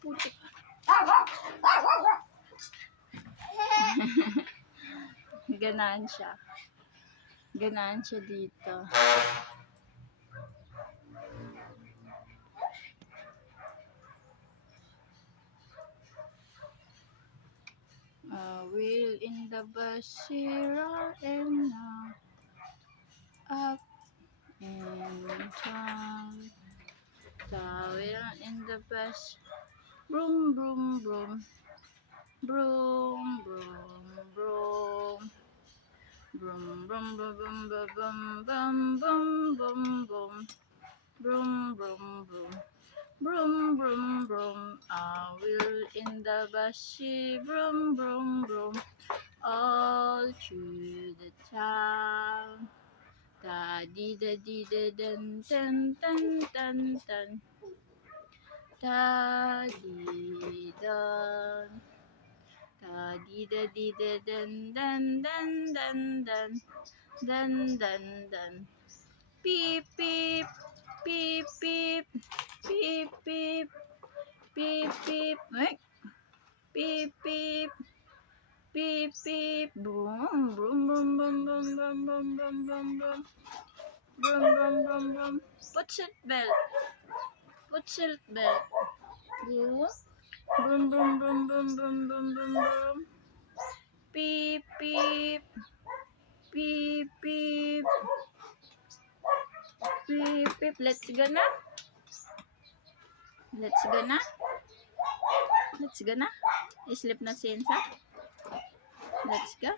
Putik. Ganaan siya. Ganaan siya dito. Wheel in the basira and up and down. The wheel in the bus. Broom, broom, broom. Broom, broom, broom. Broom, broom, broom, broom, broom, broom, broom, broom. Broom, broom, broom. Broom, broom, broom, a wheel in the bushy, broom, broom, broom, all through the town. Da dee da dee da dun dun dun dun dun. Da dee dun. Da dee da dee da dun dun dun dun dun. Dun dun dun. Beep beep. Beep beep. Beep beep. Beep beep. Beep beep. Beep beep. Boom boom boom boom boom boom boom boom boom boom. Boom boom boom boom. Put seat belt. Put seat belt. Boom. Boom boom boom boom boom boom boom boom. Beep beep. Beep beep. Beep beep. Let's go na. Let's go na. Let's go na. Sleep na si Ensa. Let's go.